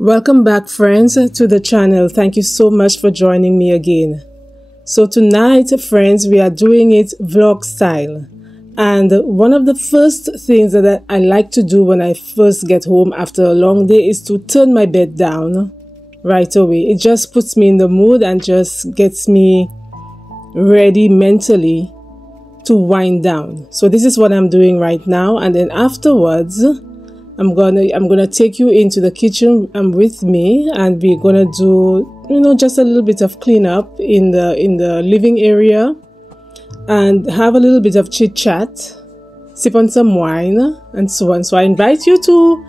Welcome back, friends, to the channel. Thank you so much for joining me again. So tonight, friends, we are doing it vlog style. And one of the first things that I like to do when I first get home after a long day is to turn my bed down right away. It just puts me in the mood and just gets me ready mentally to wind down. So this is what I'm doing right now, and then afterwards I'm gonna take you into the kitchen with me, and we're gonna do just a little bit of cleanup in the living area and have a little bit of chit chat, sip on some wine and so on. So I invite you to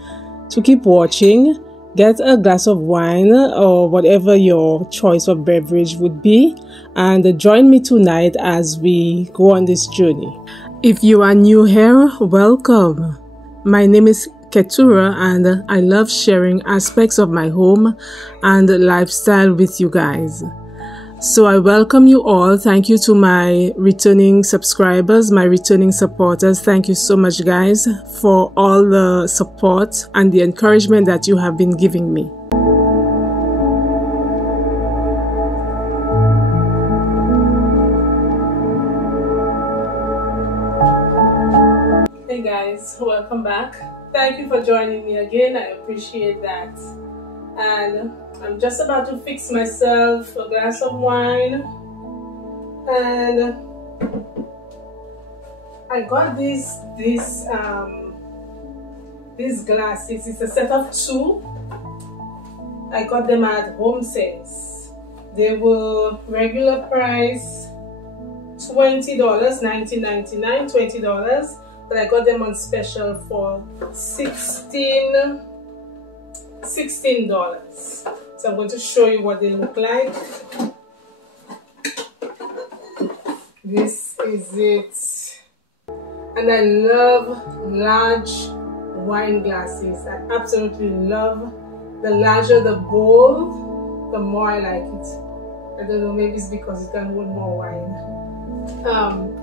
keep watching, get a glass of wine or whatever your choice of beverage would be, and join me tonight as we go on this journey. If you are new here, welcome. My name is Keturah, and I love sharing aspects of my home and lifestyle with you guys. So I welcome you all. Thank you to my returning subscribers, my returning supporters. Thank you so much, guys, for all the support and the encouragement that you have been giving me. Hey guys, welcome back. Thank you for joining me again. I appreciate that. And I'm just about to fix myself a glass of wine, and I got these glasses. It's a set of 2. I got them at Home Sense. They were regular price $20, $19.99, $20. But I got them on special for $16. So I'm going to show you what they look like. This is it. And I love large wine glasses. I absolutely love. The larger the bowl, the more I like it. I don't know, maybe it's because it can hold more wine.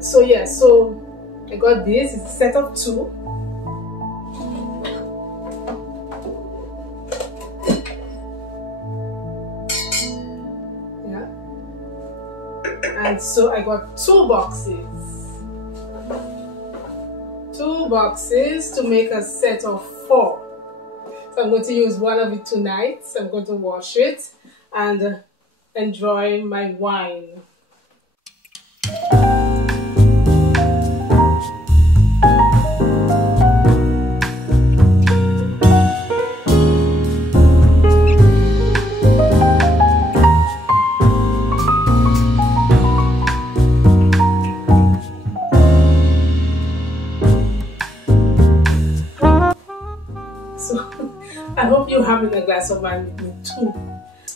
So yeah, so I got this. It's a set of 2. Yeah. And so I got 2 boxes. 2 boxes to make a set of 4. So I'm going to use one of it tonight. So I'm going to wash it and enjoy my wine. I hope you're having a glass of wine with me too.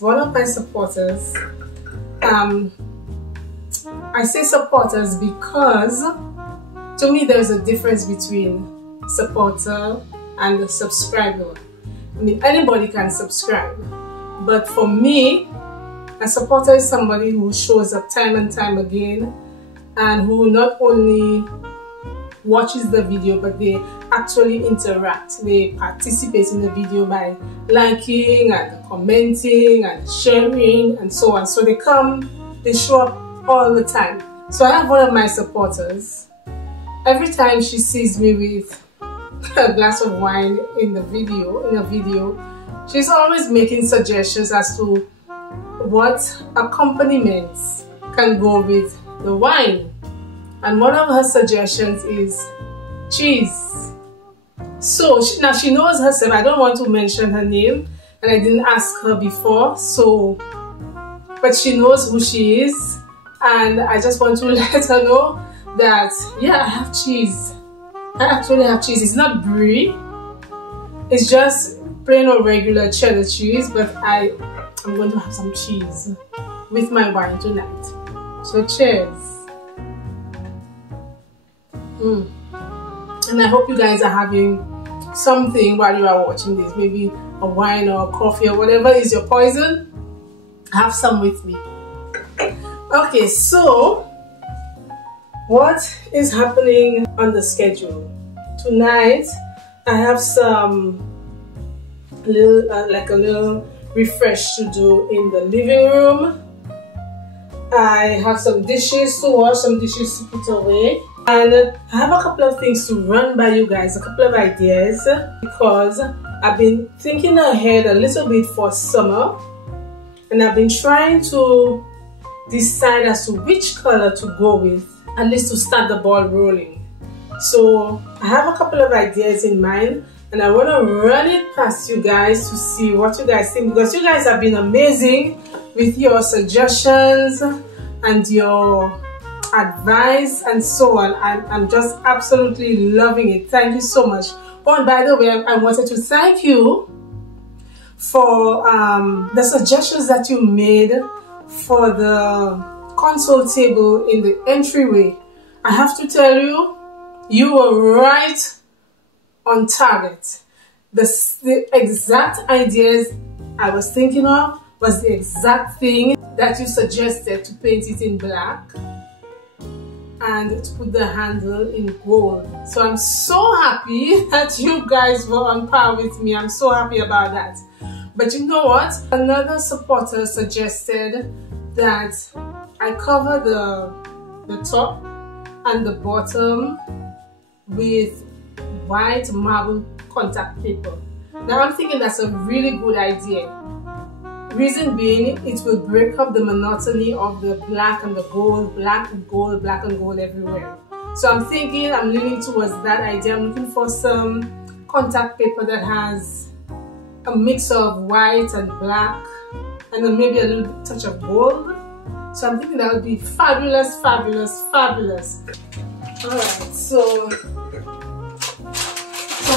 One of my supporters, I say supporters because to me there's a difference between supporter and a subscriber. I mean, anybody can subscribe, but for me, a supporter is somebody who shows up time and time again, and who not only watches the video, but they actually interact. They participate in the video by liking and commenting and sharing and so on. So they show up all the time. So I have one of my supporters. Every time she sees me with a glass of wine in a video, she's always making suggestions as to what accompaniments can go with the wine. And one of her suggestions is cheese. So now she knows herself. I don't want to mention her name, and I didn't ask her before, but she knows who she is, and I just want to let her know that yeah, I have cheese. I actually have cheese. It's not brie. It's just plain or regular cheddar cheese, but I'm going to have some cheese with my wine tonight. So cheers. And I hope you guys are having something while you are watching this, maybe a wine or a coffee or whatever is your poison. Have some with me. Okay, so what is happening on the schedule tonight? I have some like a little refresh to do in the living room. I have some dishes to wash, some dishes to put away, and I have a couple of things to run by you guys, a couple of ideas, because I've been thinking ahead a little bit for summer, and I've been trying to decide as to which color to go with, at least to start the ball rolling. So I have a couple of ideas in mind, and I want to run it past you guys to see what you guys think, because you guys have been amazing with your suggestions and your advice and so on. I'm just absolutely loving it. Thank you so much. Oh, and by the way, I wanted to thank you for the suggestions that you made for the console table in the entryway. I have to tell you, you were right on target. The exact ideas I was thinking of was the exact thing that you suggested, to paint it in black and to put the handle in gold. So I'm so happy that you guys were on par with me. I'm so happy about that. But you know what? Another supporter suggested that I cover the top and the bottom with white marble contact paper. Now I'm thinking that's a really good idea. Reason being, it will break up the monotony of the black and the gold, black and gold, black and gold everywhere. So I'm thinking, I'm leaning towards that idea. I'm looking for some contact paper that has a mix of white and black, and then maybe a little touch of gold. So I'm thinking that would be fabulous, fabulous, fabulous. Alright, so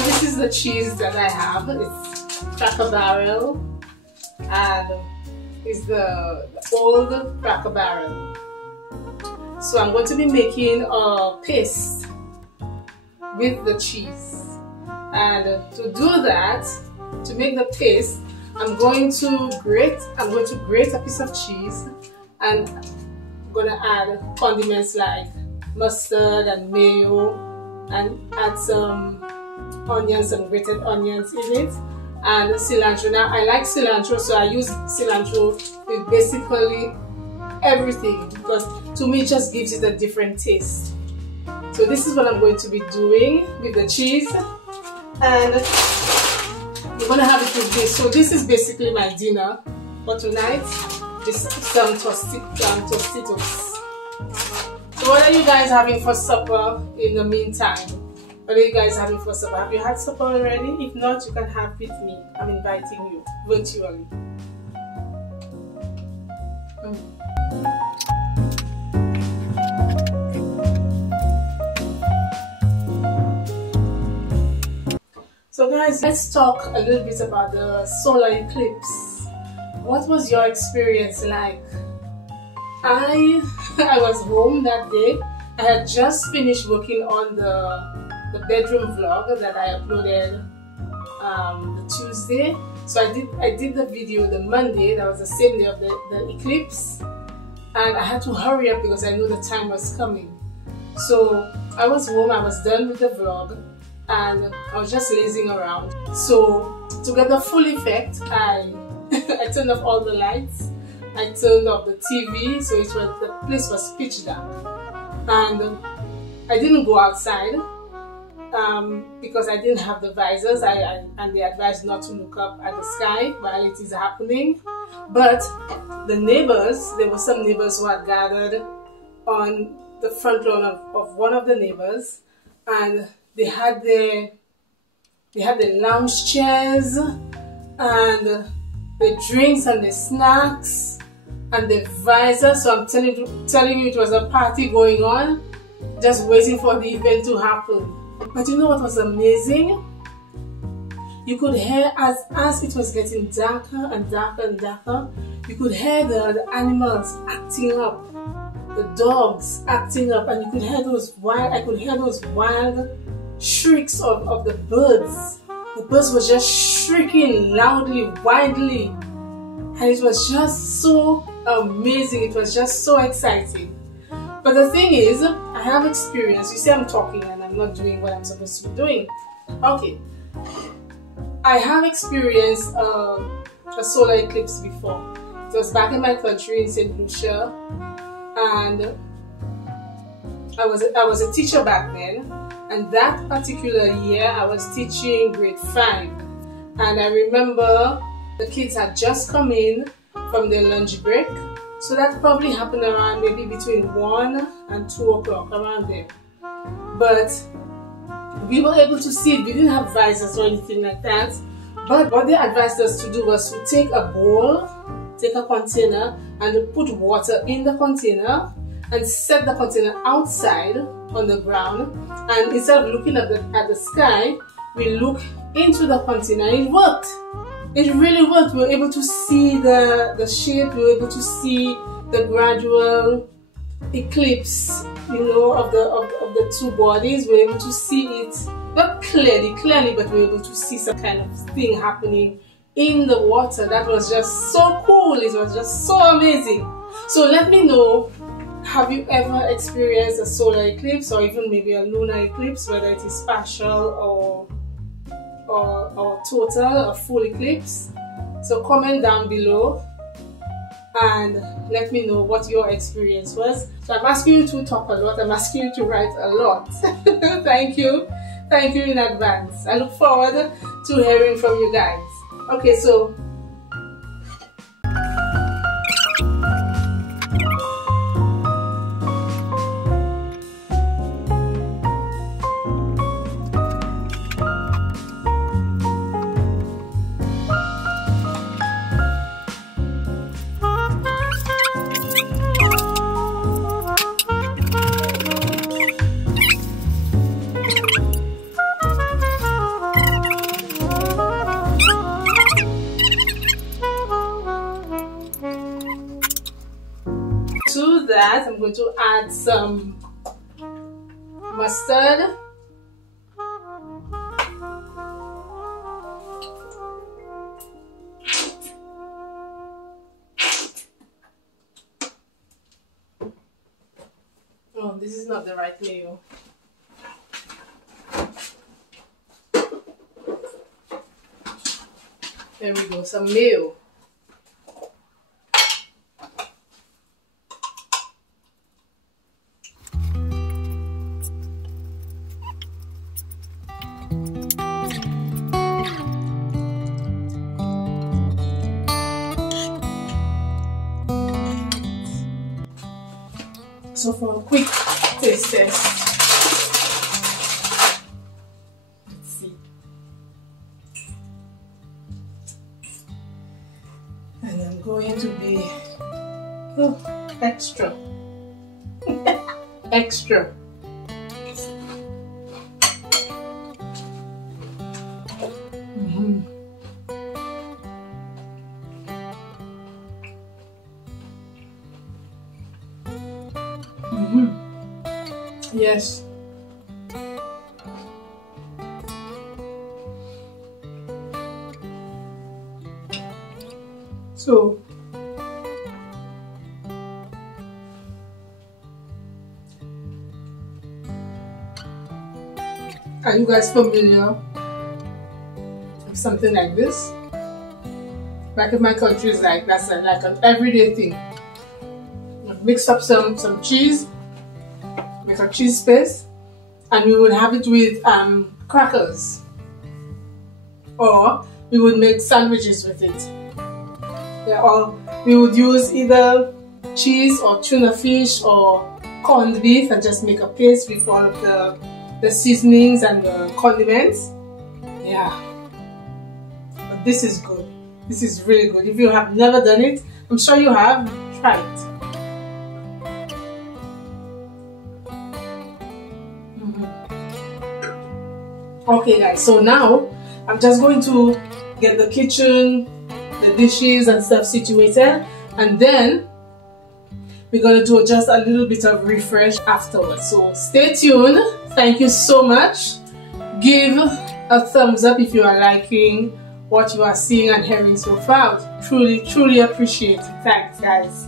this is the cheese that I have. It's Cracker Barrel, and it's the old Cracker Barrel. So I'm going to be making a paste with the cheese, and to do that, to make the paste, I'm going to grate a piece of cheese, and I'm going to add condiments like mustard and mayo, and add some onions, some grated onions in it, and cilantro. Now I like cilantro, so I use cilantro with basically everything, because to me it just gives it a different taste. So this is what I'm going to be doing with the cheese, and we're going to have it with this. So this is basically my dinner for tonight. This is some tostitos. So what are you guys having for supper in the meantime? What are you guys having for supper? Have you had supper already? If not, you can have with me. I'm inviting you virtually. So guys, let's talk a little bit about the solar eclipse. What was your experience like? I was home that day. I had just finished working on the bedroom vlog that I uploaded the Tuesday. So I did the video the Monday. That was the same day of the eclipse, and I had to hurry up because I knew the time was coming. So I was home, I was done with the vlog, and I was just lazing around. So to get the full effect, I turned off all the lights, I turned off the TV, so the place was pitch dark, and I didn't go outside because I didn't have the visors, and they advised not to look up at the sky while it is happening. But the neighbors, there were some neighbors who had gathered on the front lawn of one of the neighbors, and they had their lounge chairs and the drinks and the snacks and the visors. So I'm telling you, it was a party going on, just waiting for the event to happen. But you know what was amazing? You could hear, as it was getting darker and darker and darker, you could hear the animals acting up, the dogs acting up, and you could hear I could hear those wild shrieks of the birds. The birds were just shrieking loudly, wildly, and it was just so amazing. It was just so exciting. But the thing is, I have experience. You see, I'm talking and I'm not doing what I'm supposed to be doing. Okay. I have experienced a solar eclipse before. It was back in my country in St. Lucia, and I was a teacher back then, and that particular year I was teaching grade 5, and I remember the kids had just come in from their lunch break, so that probably happened around maybe between 1 and 2 o'clock, around there. But we were able to see it. We didn't have visors or anything like that, but what they advised us to do was to take a bowl, take a container, and put water in the container and set the container outside on the ground, and instead of looking at the sky, we look into the container. It worked. It really worked. We were able to see the shape. We were able to see the gradual eclipse, you know, of the two bodies. We were able to see it, not clearly, but we were able to see some kind of thing happening in the water. That was just so cool. It was just so amazing. So let me know, have you ever experienced a solar eclipse, or even maybe a lunar eclipse, whether it is partial or total, a full eclipse? So comment down below and let me know what your experience was. So I'm asking you to talk a lot, I'm asking you to write a lot. Thank you in advance. I look forward to hearing from you guys. Okay, so to that, I'm going to add some mustard. Oh, this is not the right mayo. There we go, some mayo. So for a quick taste test, let's see. And I'm going to be extra. Extra. Yes. So are you guys familiar with something like this? Back in my country, is like that's like an everyday thing. I've mixed up some cheese, make a cheese paste, and we would have it with crackers, or we would make sandwiches with it. Yeah, or we would use either cheese or tuna fish or corned beef and just make a paste with all of the seasonings and the condiments. Yeah, but this is good. This is really good. If you have never done it, I'm sure you have, try it. Okay guys, so now I'm just going to get the kitchen, the dishes and stuff situated, and then we're going to do just a little bit of refresh afterwards. So stay tuned. Thank you so much. Give a thumbs up if you are liking what you are seeing and hearing so far. Truly appreciate it. Thanks guys.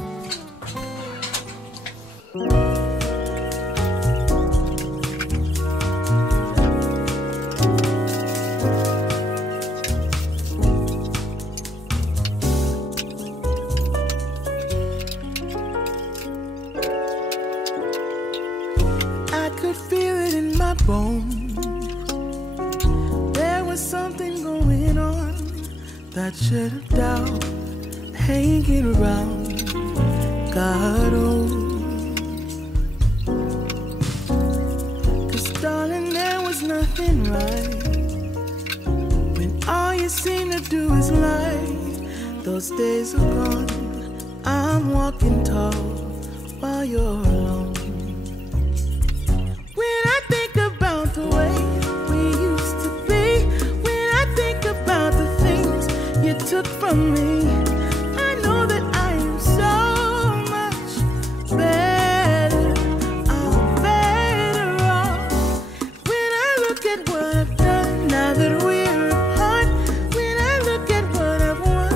that shit of doubt hanging around, God knows. 'Cause darling, there was nothing right when all you seem to do is lie. Those days are gone, I'm walking tall while you're alone. When I think about the way we used to be, when I think about the things you took from me, I know that I am so much better. I'm better off. When I look at what I've done now that we're apart, when I look at what I've won.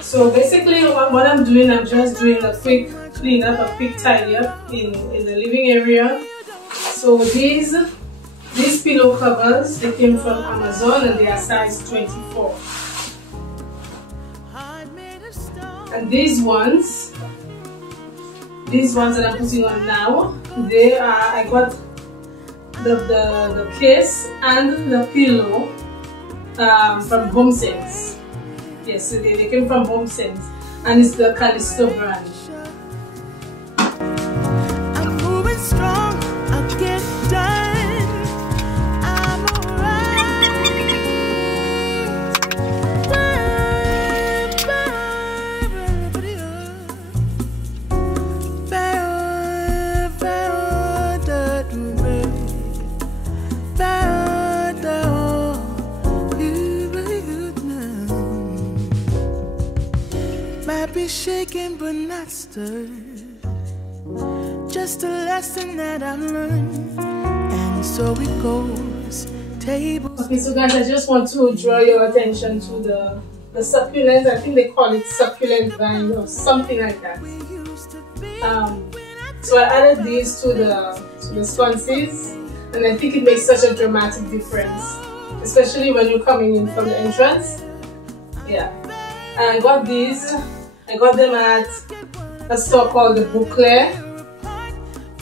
So basically what I'm doing, I'm just doing a quick clean up, a quick tidy up in the living area. So these pillow covers, they came from Amazon and they are size 24. And these ones that I'm putting on now, they are, I got the case and the pillow from HomeSense. Yes, so they came from HomeSense, and it's the Callisto brand. I'm moving strong, I'll get it done. I'm alright. Might be shaken but not stirred. Just a lesson that I've learned, and so it goes. Tables. Okay, so guys, I just want to draw your attention to the succulent. I think they call it succulent vine or something like that. So I added these to the sconces, and I think it makes such a dramatic difference, especially when you're coming in from the entrance. Yeah, and I got these. I got them at a store called the Boucle.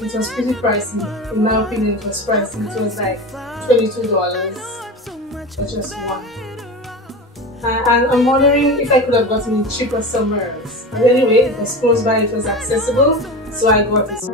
It was pretty pricey. In my opinion, it was pricey. It was like $22 for just one. And I'm wondering if I could have gotten it cheaper somewhere else. But anyway, it was close by, it was accessible, so I got it.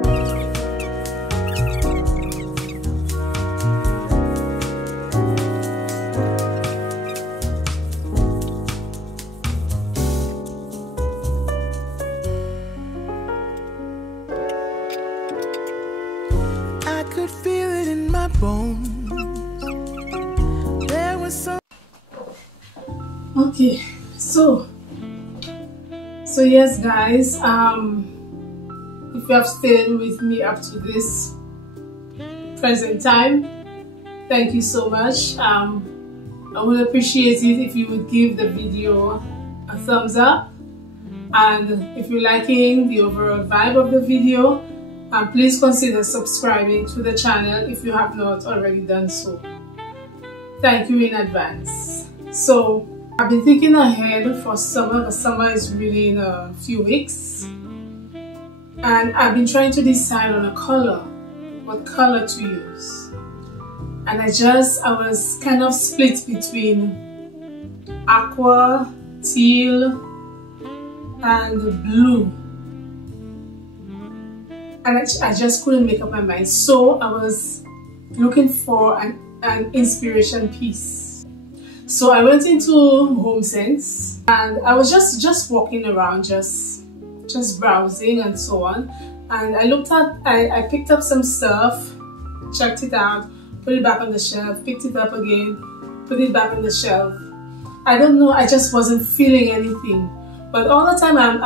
I could feel it in my bones. There was some. Okay, so yes guys, if you have stayed with me up to this present time, thank you so much. I would appreciate it if you would give the video a thumbs up, and if you're liking the overall vibe of the video, please consider subscribing to the channel if you have not already done so. Thank you in advance. So I've been thinking ahead for summer, but summer is really in a few weeks, and I've been trying to decide on a color, what color to use, and I was kind of split between aqua, teal, and blue, and I just couldn't make up my mind. So I was looking for an inspiration piece. So I went into HomeSense, and I was just walking around, just browsing and so on. And I picked up some stuff, checked it out, put it back on the shelf, picked it up again, put it back on the shelf. I don't know, I just wasn't feeling anything. But all the time I'm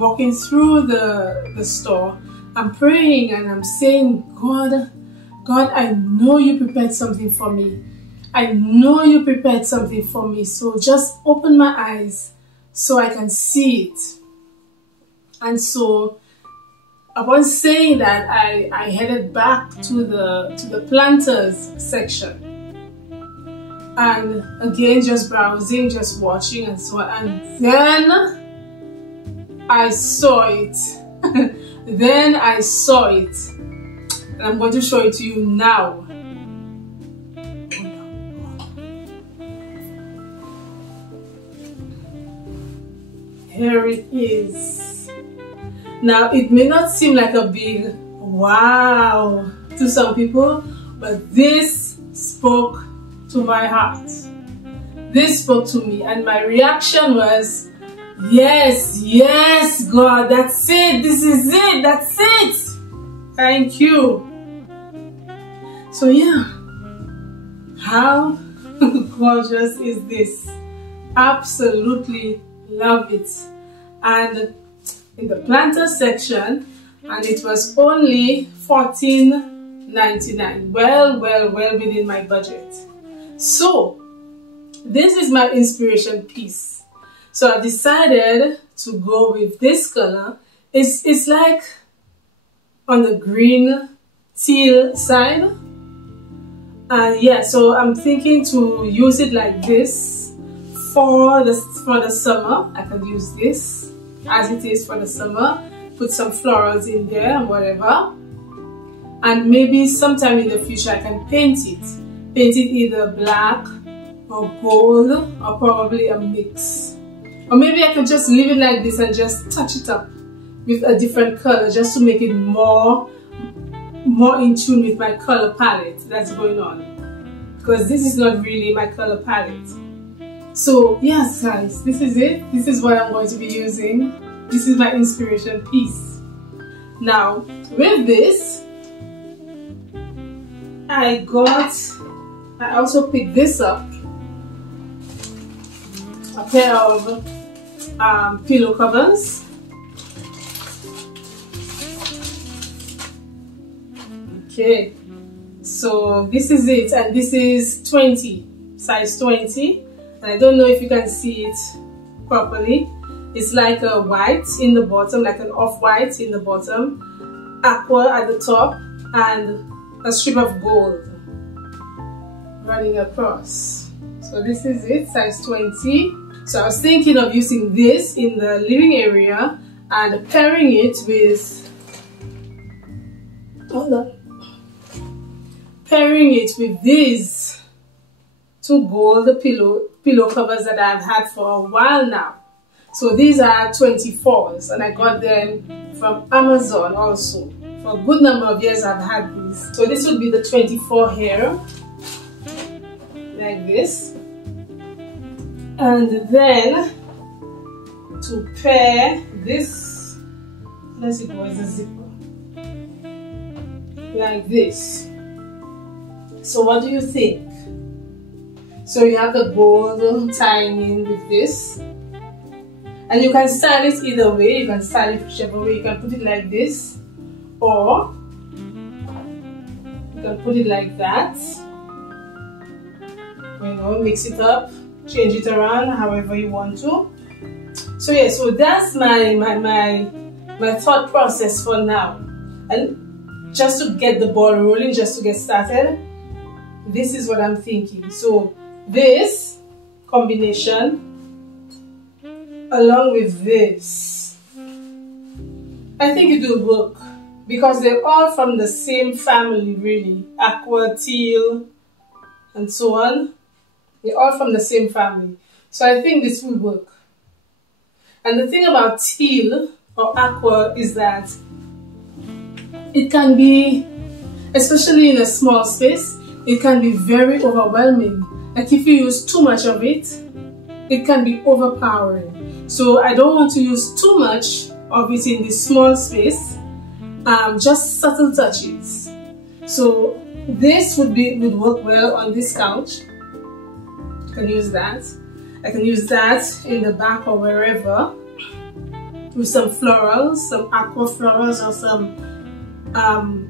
walking through the store, I'm praying and I'm saying, God, I know you prepared something for me. I know you prepared something for me, so just open my eyes so I can see it. And so upon saying that, I headed back to the planters section, and again just browsing, just watching and so on, and then I saw it. Then I saw it, and I'm going to show it to you now. here it is. Now it may not seem like a big wow to some people, but this spoke to my heart. This spoke to me, and my reaction was, yes, yes, God, that's it, this is it, that's it. Thank you. So yeah, how gorgeous is this? Absolutely love it. And in the planter section, and it was only $14.99. Well within my budget. So this is my inspiration piece. So I decided to go with this color. It's like on the green teal side. And yeah, so I'm thinking to use it like this for the summer. I can use this as it is for the summer. Put some florals in there and whatever. And maybe sometime in the future I can paint it. Paint it either black or gold or probably a mix. Or maybe I could just leave it like this and just touch it up with a different color just to make it more in tune with my color palette that's going on. Because this is not really my color palette. So yes guys, this is it. This is what I'm going to be using. This is my inspiration piece. Now with this, I also picked this up. A pair of pillow covers. Okay, so this is it, and this is 20, size 20, and I don't know if you can see it properly. It's like a white in the bottom, like an off-white in the bottom, aqua at the top, and a strip of gold running across. So this is it, size 20. So I was thinking of using this in the living area and pairing it with, pairing it with these two gold pillow covers that I've had for a while now. So these are 24s, and I got them from Amazon also. For a good number of years I've had these. So this would be the 24 here, like this. And then to pair this, let's see where's the zipper, like this. So what do you think? So you have the gold tying in with this, and you can style it either way. You can style it whichever way. You can put it like this, or you can put it like that. You know, mix it up, change it around however you want to. So yeah, so that's my thought process for now. And just to get the ball rolling, just to get started, this is what I'm thinking. So this combination along with this, I think it will work because they're all from the same family really. Aqua, teal, and so on. They're all from the same family. So I think this will work. And the thing about teal or aqua is that it can be, especially in a small space, it can be very overwhelming. Like if you use too much of it, it can be overpowering. So I don't want to use too much of it in this small space. Just subtle touches. So this would work well on this couch. I can use that. I can use that in the back or wherever with some florals, some aqua florals or some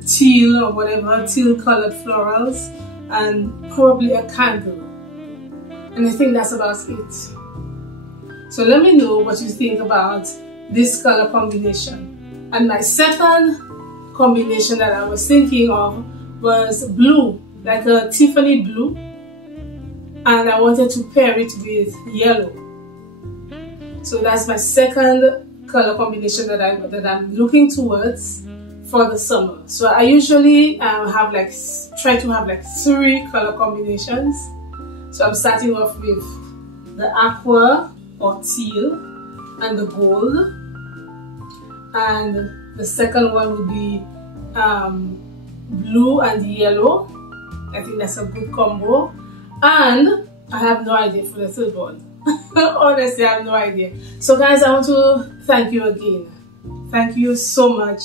teal or whatever, teal colored florals, and probably a candle. And I think that's about it. So let me know what you think about this color combination. And my second combination that I was thinking of was blue, like a Tiffany blue. And I wanted to pair it with yellow. So that's my second color combination that I'm looking towards for the summer. So I usually try to have like 3 color combinations. So I'm starting off with the aqua or teal, and the gold, and the second one would be blue and yellow. I think that's a good combo. And I have no idea for the third one. Honestly, I have no idea. So guys, I want to thank you again. Thank you so much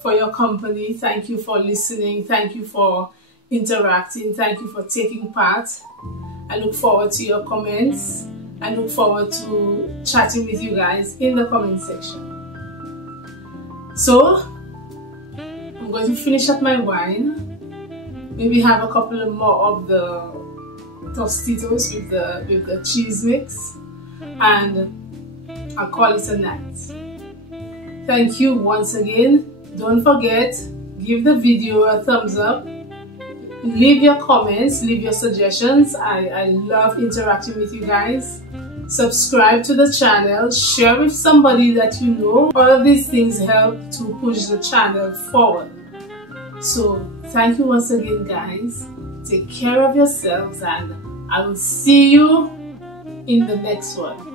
for your company. Thank you for listening. Thank you for interacting. Thank you for taking part. I look forward to your comments. I look forward to chatting with you guys in the comment section. So I'm going to finish up my wine. Maybe have a couple of more of the tostitos with the cheese mix, and I'll call it a night. Thank you once again. Don't forget, give the video a thumbs up, leave your comments, leave your suggestions. I love interacting with you guys. Subscribe to the channel, share with somebody that you know. All of these things help to push the channel forward. So thank you once again, guys. Take care of yourselves, and I will see you in the next one.